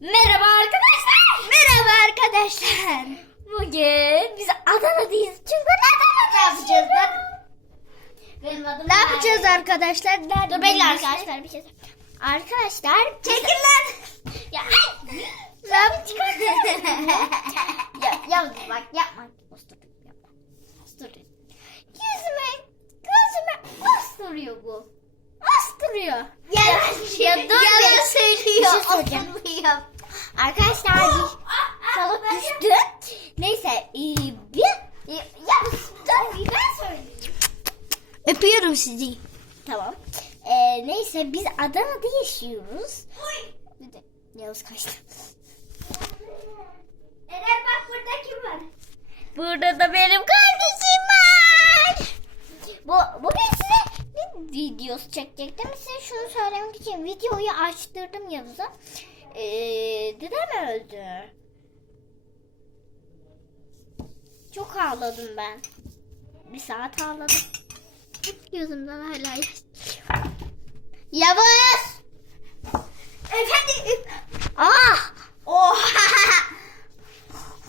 Merhaba arkadaşlar. Merhaba arkadaşlar. Bugün biz Adana'dayız. Çünkü Adana'da yapacağız. Benim adım Ne yapacağız arkadaşlar? Nerede? Dur bekle arkadaşlar bir şey söyleyeyim. Arkadaşlar Çekil lan. Ya ay. Ne yapacağız? ya, ya bak yapma. Osturdum yapma. Osturdum. Yüzüme gözüme osturuyor bu. Osturuyor. Yalan, Ya dur yalan söylüyor. Bir şey söyleyeceğim. Arkadaşlar bir salak düştü. Neyse ee, bir e, ya dur bir ben söyleyeyim. Öpüyorum sizi. Tamam. Ee, neyse biz Adana'da yaşıyoruz. Yavuz kaçtı. Eren bak burada kim var? Burada da benim kardeşim var. Bu, bugün size ne videosu çekecektim. Size şunu söylemek için videoyu açtırdım Yavuz'a. Ee, dedem öldü. Çok ağladım ben. Bir saat ağladım. Gözümden hala yaş. Yavuz! Efendim. Ah! Oha.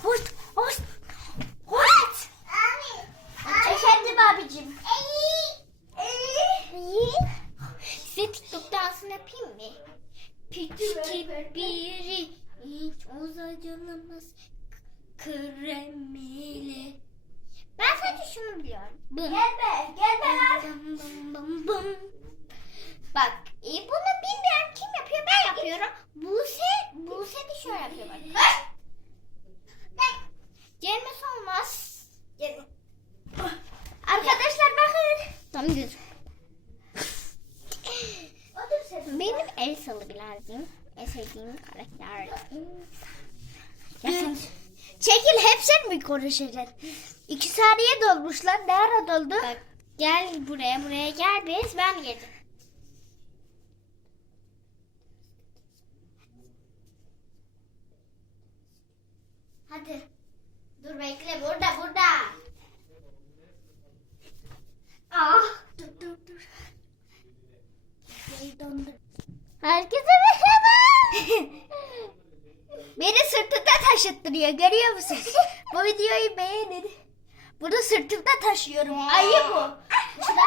Hoş, hoş, hoş. Efendim abicim. İyi. Size TikTok dansını yapayım mı? Küçük biri hiç uza canımız kremili. Ben sadece şunu biliyorum. Bım. Gelme. Gelme lan. Bım bım bım bım. Bak e, bunu bilmeyen kim yapıyor ben yapıyorum. Buse, Buse de şöyle yapıyor bak. Gelmez olmaz. Gelme. Arkadaşlar bakın. Tamam dur. Otur sen. Benim Elsa'lı birazcık. En sevdiğim karakter. Çekil hep sen mi konuşacaksın? İki saniye dolmuşlar. Ne ara doldu? Bak gel buraya buraya gel biz ben geldim. Hadi. Dur bekle burada burada. Ah. Dur dur dur. Şey dondu. Herkese merhaba. Beni sırtında taşıttırıyor görüyor musun? bu videoyu beğenin. Bunu sırtımda taşıyorum. Ayı bu. Şuna.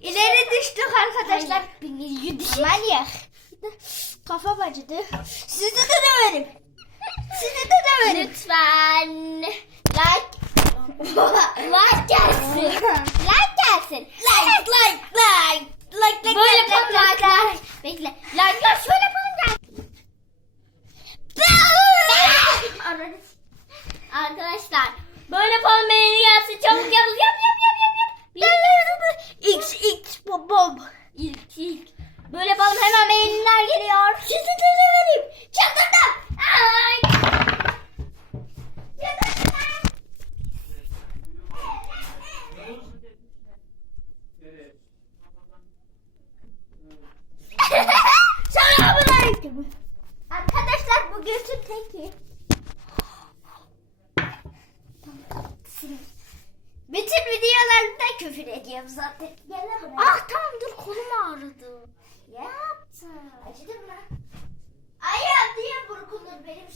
İleri düştük arkadaşlar. Manyak. Kafam acıdı. Sizi de döverim. Sizi de döverim. Lütfen like like gelsin. Like gelsin. Like like like. Like like Böyle like yapalım like like. Bekle. Like'lar şöyle yapalım gel. Arkadaşlar böyle yapalım beğeni gelsin. Çabuk yap yap yap yap yap yap. X X bom bom. İlk ilk. Böyle yapalım hemen beğeniler geliyor. Sizi de döverim. Çadırdan. Ay. Göğsün teki. Bütün videolarımda küfür ediyorum zaten. Gel. Ah tamam dur kolum ağrıdı. Ne yaptın? Acıdı mı? Ayağım diye burkulur benim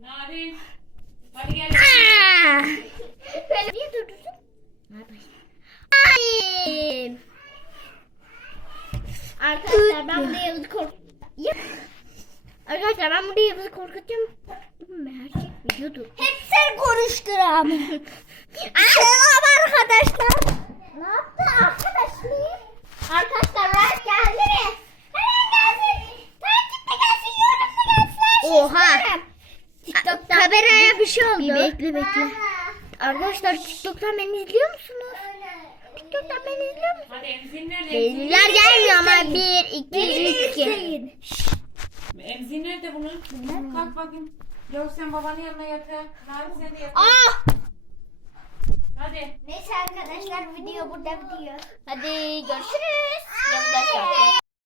Narin. Hadi gel. Niye durdurdun? Ay. Arkadaşlar ben burada Yavuz'u kork... Ya. Arkadaşlar ben burada Yavuz'u korkutacağım. Gerçek videodur. Hep sen konuştur ama. Selam arkadaşlar. Ne yaptı arkadaşlar? Arkadaşlar like geldi? Hemen gelsin. Takipte gelsin, yorumda gelsin. Oha. TikTok'tan Kameraya bir şey oldu. Bir bekle bekle. Arkadaşlar TikTok'tan beni izliyor musunuz? TikTok'tan beni izliyor musunuz? Hadi emzinler. Beğeniler gelmiyor ama 1, 2, 3, 2. Emziği nerede bunun? Kalk bakayım. Yok sen babanın yanına yatır. Narin sen de yatır. Ah! Hadi. Neyse arkadaşlar video burada bitiyor. Hadi görüşürüz. Yavuz aşağı.